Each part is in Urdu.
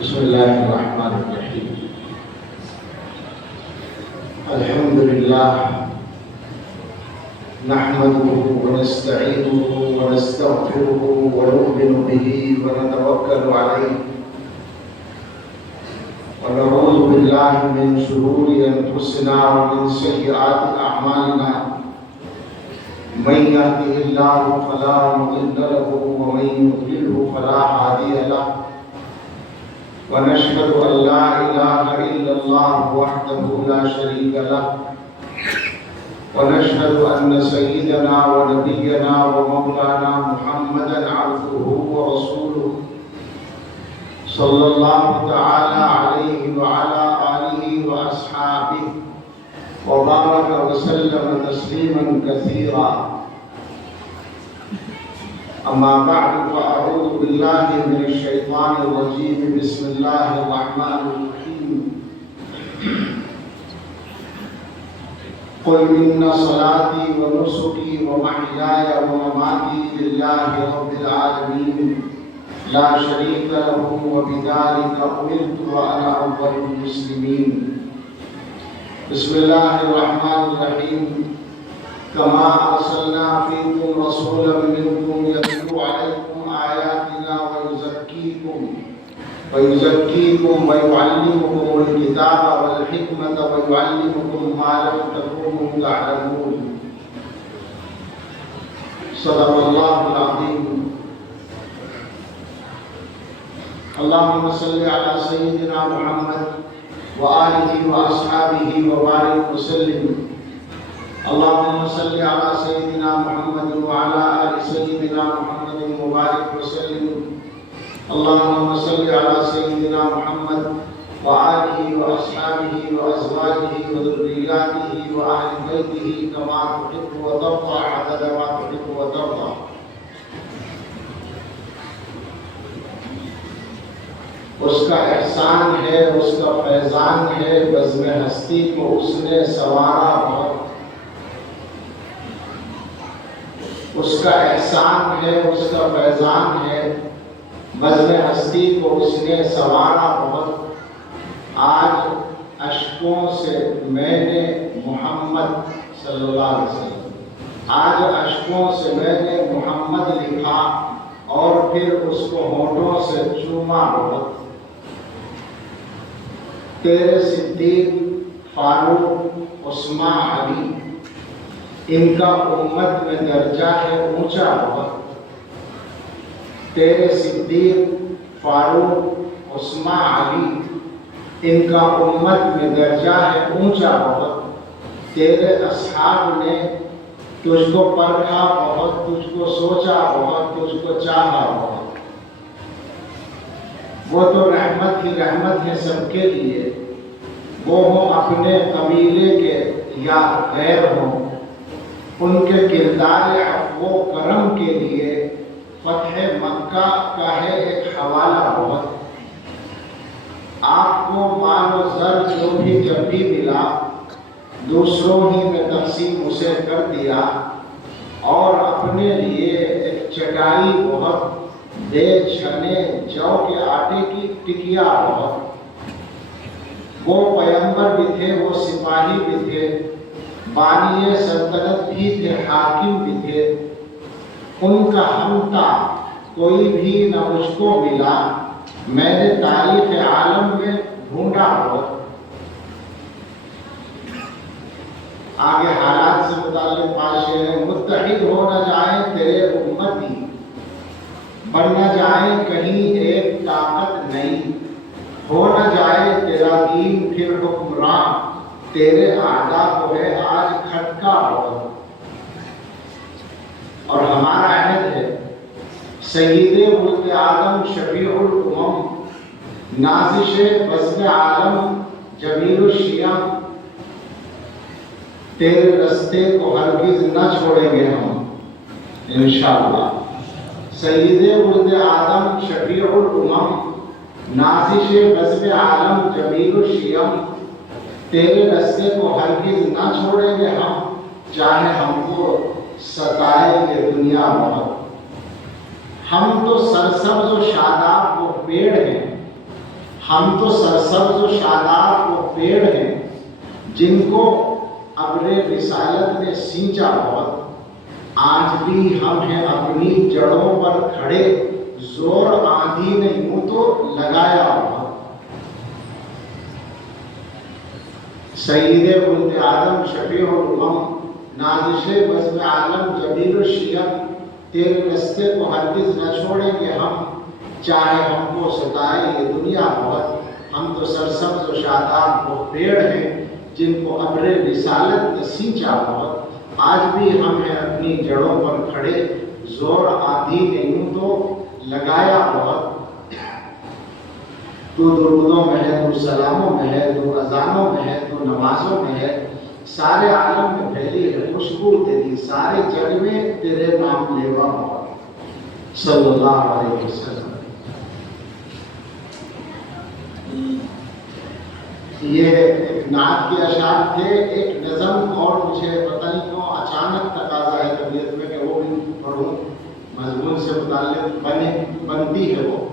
بسم اللہ الرحمن الرحیم الحمد للہ نحمده ونستعینه ونستغفره ونؤمن به ونتوکل علیہ ونعوذ باللہ من شرور انفسنا ومن سیئات اعمالنا من يهده الله فلا مضل له ومن يضلل فلا هادي له ونشهد أن لا إله إلا الله وحده لا شريك له ونشهد أن سيدنا ونبينا ومولانا محمدا عبده ورسوله صلى الله تعالى عليه وعلى آله وأصحابه وبارك وسلم تسليما كثيرا. أما بعد فأعوذ بالله من الشيطان الرجيم. بسم الله الرحمن الرحيم. قل إن صلاتي ونسكي ومحياي ومماتي لله رب العالمين لا شريك له وبذلك أمرت وأنا أول المسلمين. بسم الله الرحمن الرحيم. كما أرسلنا فيكم رسولا منكم يتلو عليكم آياتنا ويزكيكم ويعلمكم الكتاب والحكمة ويعلمكم ما لم تكونوا تعلمون. صدق الله العظيم. اللهم صل على سيدنا محمد وآله وأصحابه وبارك وسلم. اللهم صل على سيدنا محمد وعلى آل سيدنا محمد وبارك وسلم. اللهم صل على سيدنا محمد وآله وأصحابه وأزواجه وذرياته وأهل بيته كما تحب وترضى عدد ما تحب وترضى. اس کا احسان ہے، اس کا فیضان ہے، بزم ہستی کو اس نے سنوارا بہت. اس کا احسان ہے، اس کا فیضان ہے، بزم ہستی کو اس نے سنوارا بہت. آج اشکوں سے میں نے محمد صلی اللہ علیہ وسلم، آج اشکوں سے میں نے محمد لکھا اور پھر اس کو ہونٹوں سے چوما بہت. تیرے صدیق، فاروق، عثمان، علی، ان کا امت میں درجہ ہے اونچا بہت. تیرے صدیق، فاروق، عثمان، علی، ان کا امت میں درجہ ہے اونچا بہت. تیرے اصحاب نے تجھ کو پرکھا بہت، تجھ کو سوچا بہت، تجھ کو چاہا بہت. وہ تو رحمت ہی رحمت ہے سب کے لیے، وہ ہوں اپنے قبیلے کے یا غیر ہوں. ان کے کردار عفو و کرم کے لیے فتح مکہ کا ہے ایک حوالہ بہت. آپ کو مال و زر جو بھی جب بھی ملا دوسروں ہی میں تقسیم اسے کر دیا، اور اپنے لیے ایک چٹائی بہت، دے چھنے جو کے آٹے کی ٹکیا بہت. وہ پیغمبر بھی تھے، وہ سپاہی بھی تھے، بانی سلطنت بھی تھے، حاکم بھی تھے. ان کا ہمتا کوئی بھی نہ مجھ کو ملا، میں نے تاریخ عالم میں ڈھونڈا بہت. آگے حالات سے متعلق پاشے ہیں. متحد ہو نہ جائیں تیرے امتی، بن نہ جائیں کہیں ایک طاقت نہیں، ہو نہ جائے تیرا دین پھر حکمران، تیرے اعداء کو ہے آج کھٹکا بہت. اور ہمارا عہد ہے سید ولد آدم شفیع الامم، نازش بزم عالم جمیل الشیام. تیرے رستے کو ہرگز نہ چھوڑیں گے ہم انشاءاللہ. سید ولد آدم شفیع الامم، نازش بزم عالم جمیل الشیام. تیرے رستے کو ہرگز نہ چھوڑیں گے ہم، چاہے ہم کو ستائے یہ دنیا بہت. ہم تو سرسبز و شاداب وہ پیڑ ہیں ہم تو سرسبز و شاداب وہ پیڑ ہیں جن کو ابر رسالت نے سینچا بہت، آج بھی ہم ہیں اپنی جڑوں پر کھڑے، زور آندھی نے یوں تو لگایا بہت۔ سید ولد آدم شفیع الامم، نازش بزم عالم جبیر الشیم، تیرے رستے کو ہرگز نہ چھوڑیں گے ہم، چاہے ہم کو ستائے یہ دنیا بہت۔ ہم تو سرسبز و شاداب وہ پیڑ ہیں جن کو ابر رسالت نے سینچا بہت، آج بھی ہم ہیں اپنی جڑوں پر کھڑے، زور آندھی نے یوں تو لگایا بہت۔ تو درودوں میں ہے، تو سلاموں میں ہے، تو اذانوں میں ہے، تو نمازوں میں ہے، سارے عالم میں پھیلی ہے خوشبو تیری، سارے جگ میں تیرے نام لیوا بہت، صلی اللہ علیہ وسلم۔ یہ ایک نعت کے اشعار تھے، ایک نظم اور مجھے پتہ نہیں کیوں اچانک تقاضا ہے طبیعت میں کہ وہ بھی پڑھوں، مضمون سے متعلق بنتی ہے وہ۔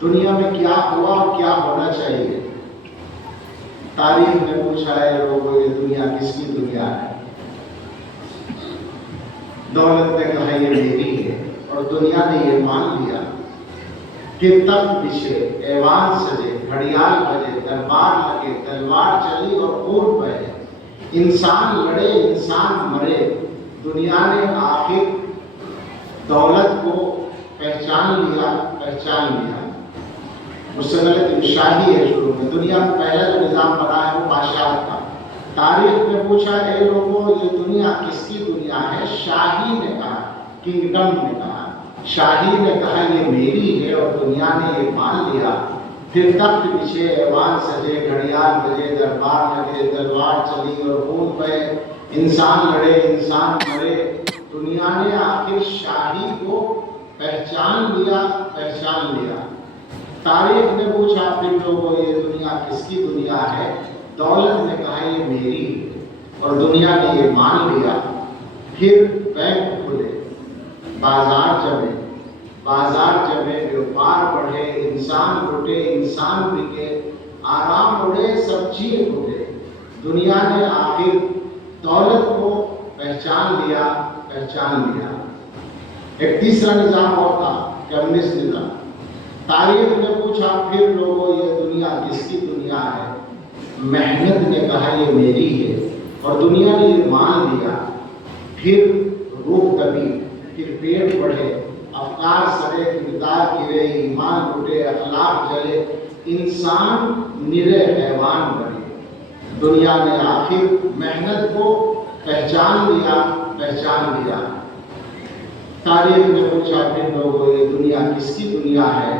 دنیا میں کیا ہوا اور کیا ہونا چاہیے؟ تاریخ نے پوچھا ہے لوگوں یہ دنیا کس کی دنیا ہے؟ دولت نے کہا یہ میری ہے، اور دنیا نے یہ مان لیا کہ تخت بچھے، ایوان سجے، گھڑیال بجے، دربار لگے، تلوار چلی اور خون بہے، انسان لڑے انسان مرے، دنیا نے آخر دولت کو پہچان لیا۔ اس سے غلط شاہی ہے شروع میں، دنیا میں پہلا جو نظام بنا ہے وہ بادشاہت کا۔ تاریخ نے پوچھا اے لوگوں یہ دنیا کس کی دنیا ہے؟ شاہی نے کہا، کنگڈم نے کہا، شاہی نے کہا یہ میری ہے، اور دنیا نے یہ مان لیا۔ پھر تخت بچھے، ایوان سجے، گھڑیال بجے، دربار لگے، تلوار چلی اور خون بہے، انسان لڑے انسان مرے، دنیا نے آخر شاہی کو پہچان لیا۔ تاریخ نے پوچھا پھر لوگوں یہ دنیا کس کی دنیا ہے؟ دولت نے کہا یہ میری ہے، اور دنیا نے یہ مان لیا۔ پھر بینک کھلے، بازار جمے، بیوپار بڑھے، انسان لوٹے انسان بکے، آرام اڑے سبزی اڑے، دنیا نے آخر دولت کو پہچان لیا۔ ایک تیسرا نظام اور تھا، کمیونسٹ نظام۔ تاریخ نے پوچھا پھر لوگوں یہ دنیا کس کی دنیا ہے؟ محنت نے کہا یہ میری ہے، اور دنیا نے یہ مان لیا۔ پھر روح دبی، پھر پیٹ بڑھے، افکار سڑے، کردار گرے، ایمان ٹوٹے، اخلاق جلے، انسان نرے حیوان بنے، دنیا نے آخر محنت کو پہچان لیا۔ تاریخ نے پوچھا پھر لوگوں یہ دنیا کس کی دنیا ہے؟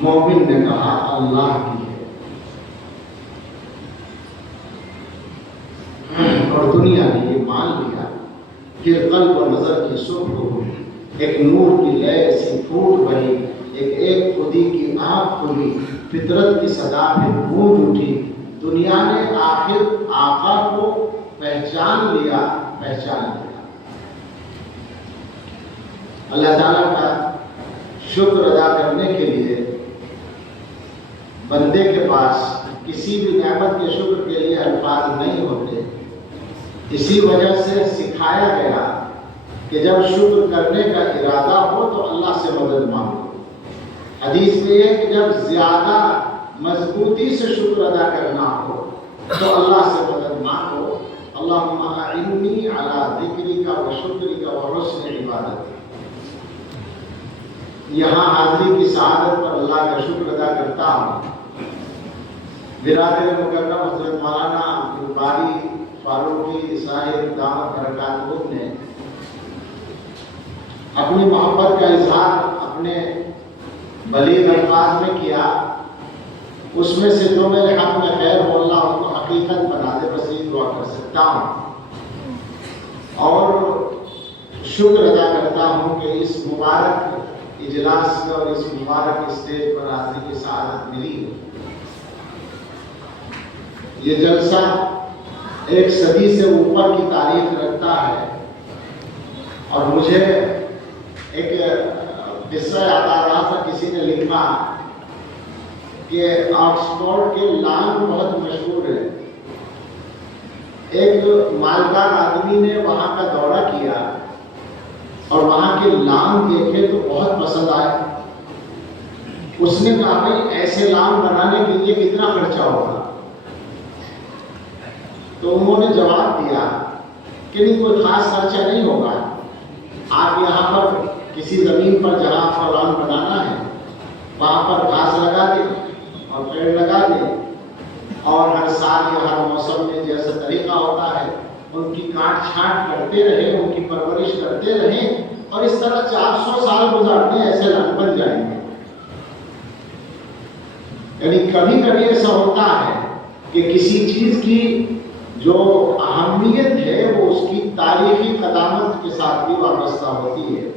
مومن نے کہا اللہ کی ہے، اور دنیا نے یہ مان لیا۔ پھر قلب و نظر کی صبح ہوئی، ایک نور کی لے سی پھوٹ بہی، ایک خودی کی آنکھ کھلی، فطرت کی صدا پھر گونج اٹھی، دنیا نے آخر آقا کو پہچان لیا۔ اللہ تعالیٰ کا شکر ادا کرنے کے لیے بندے کے پاس کسی بھی نعمت کے شکر کے لیے الفاظ نہیں ہوتے، اسی وجہ سے سکھایا گیا کہ جب شکر کرنے کا ارادہ ہو تو اللہ سے مدد مانگو۔ حدیث میں یہ ہے کہ جب زیادہ مضبوطی سے شکر ادا کرنا ہو تو اللہ سے مدد مانگو، اللہم اعنی علی ذکرک و شکرک و حسن عبادتک۔ یہاں حاضری کی سعادت پر اللہ کا شکر ادا کرتا ہوں۔ برادر مکرم حضرت مولانا عبدالباری فاروقی صاحب دامت برکاتہ نے اپنی محبت کا اظہار اپنے بلیغ الفاظ میں کیا، اس میں سے جو میرے حق میں خیر ہو اللہ ان کو حقیقت بنا دے، بس یہ دعا کر سکتا ہوں۔ اور شکر ادا کرتا ہوں کہ اس مبارک اجلاس میں اور اس مبارک اسٹیج پر حاضری کی سعادت ملی ہے۔ یہ جلسہ ایک صدی سے اوپر کی تاریخ رکھتا ہے، اور مجھے ایک قصہ یاد آ رہا تھا، کسی نے لکھا کہ آکسفورڈ کے لان بہت مشہور ہے. ایک مالدار آدمی نے وہاں کا دورہ کیا اور وہاں کے لان دیکھے تو بہت پسند آئے. اس نے کہا بھائی ایسے لان بنانے کے لیے کتنا خرچہ ہوگا؟ تو انہوں نے جواب دیا کہ نہیں، کوئی خاص خرچہ نہیں ہوگا. آپ یہاں پر کسی زمین پر جہاں آپ کو لان بنانا ہے وہاں پر گھاس لگا دیں اور پیڑ لگا دیں، اور ہر سال یا ہر موسم میں جیسا طریقہ ہوتا ہے ان کی کاٹ چھانٹ کرتے رہیں، ان کی پرورش کرتے رہیں، اور اس طرح 400 سال گزار دیں، ایسے لان بن جائیں گے. یعنی کبھی کبھی ایسا ہوتا ہے کہ کسی چیز کی جو اہمیت ہے وہ اس کی تاریخی قدامت کے ساتھ بھی وابستہ ہوتی ہے.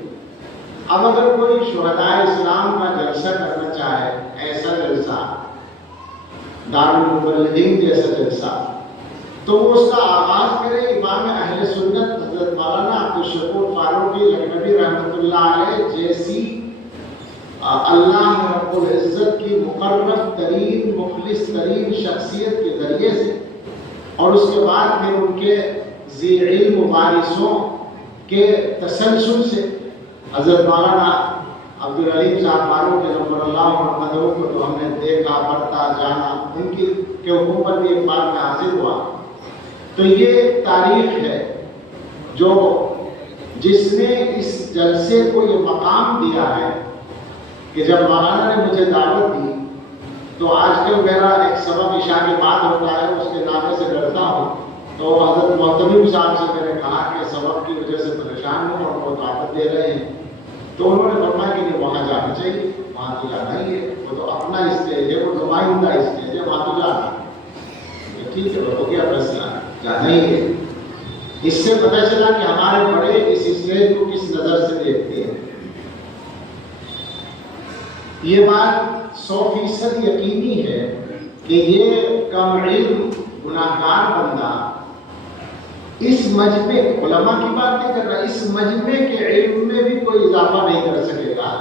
اب اگر کوئی شہدائے اسلام کا جلسہ کرنا چاہے، ایسا جلسہ دارالمبلغین جیسا جلسہ، تو وہ اس کا آغاز کرے امام اہل سنت حضرت مولانا عبدالشکور فاروقی لکھنوی رحمۃ اللہ علیہ جیسی اللہ رب العزت کی مقرب ترین مخلص ترین شخصیت کے ذریعے سے، اور اس کے بعد پھر ان کے ذی علم وارثوں کے تسلسل سے. حضرت مولانا عبدالعلیم صاحب فاروقی رحمۃ اللہ مرکزوں کو تو ہم نے دیکھا، پڑھتا، جانا، ان کی کے حکم پر بھی ایک بار میں حاضر ہوا. تو یہ تاریخ ہے جو جس نے اس جلسے کو یہ مقام دیا ہے کہ جب مولانا نے مجھے دعوت دی تو آج کل میرا ایک سبق عشاء کے بعد ہوتا ہے، اس کے نامے سے ڈرتا ہوں. تو حضرت محتمیم صاحب سے میں نے کہا کہ سبق کی وجہ سے پریشان ہوں اور وہ دعوت دے رہے ہیں. تو انہوں نے فرمایا کہ نہیں، وہاں جانا چاہیے، وہاں تو جانا ہی ہے، وہ تو اپنا اسٹیج ہے، وہ نمائندہ اسٹیج ہے، وہاں تو جانا ہے. ٹھیک ہے، وہ کیا فیصلہ، جانا ہی ہے. اس سے پتہ چلا کہ ہمارے بڑے اس اسٹیج کو کس نظر سے دیکھتے ہیں. یہ بات 100% یقینی ہے کہ یہ کم علم گناہگار بندہ اس مجمع، علماء کی بات نہیں کر رہا، اس مجمع کے علم میں بھی کوئی اضافہ نہیں کر سکے گا.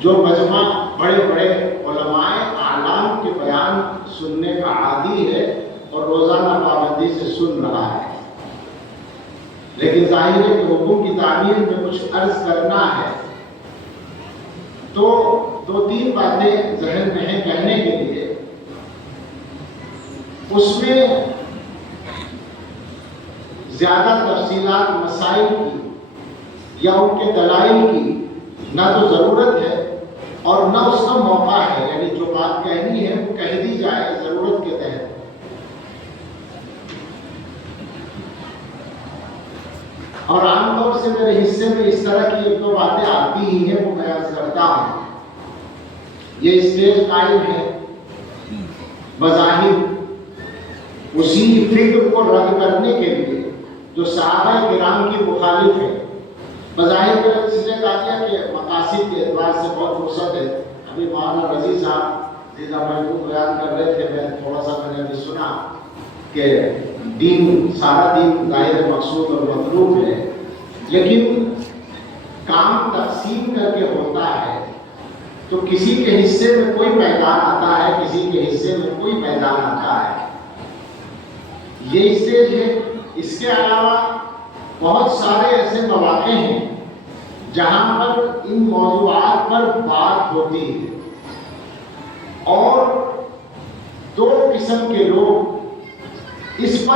جو مجمع بڑے بڑے علماء اعلام کے بیان سننے کا عادی ہے اور روزانہ پابندی سے سن رہا ہے، لیکن ظاہر ہے کہ حکم کی تعمیل میں کچھ عرض کرنا ہے. تو 2-3 باتیں ذہن میں ہیں کہنے کے لیے. اس میں زیادہ تفصیلات مسائل کی یا ان کے دلائل کی نہ تو ضرورت ہے اور نہ اس کا موقع ہے. یعنی جو بات کہنی ہے وہ کہہ دی جائے ضرورت کے تحت. اور عام طور سے میرے حصے میں اس طرح کی 1-2 باتیں آتی ہی ہیں، وہ میں عرض کرتا ہوں. یہ اسٹیج قائم ہے بظاہر اسی فکر کو رد کرنے کے لیے جو صحابہ کرام کی مخالف ہے. بظاہر میں اس نے کہا دیا کہ مقاصد کے اعتبار سے بہت فرصت ہے. ابھی مولانا رضی صاحب زیادہ محبوب بیان کر رہے تھے، میں تھوڑا سا میں نے ابھی سنا کہ دین، سارا دین ظاہر مقصود اور مطلوب ہے، لیکن کام تقسیم کر کے ہوتا ہے. تو کسی کے حصے میں کوئی میدان آتا ہے، کسی کے حصے میں کوئی میدان آتا ہے. یہ اسٹیج ہے. اس کے علاوہ بہت سارے ایسے مواقع ہیں جہاں پر ان موضوعات پر بات ہوتی ہے، اور 2 قسم کے لوگ اس پر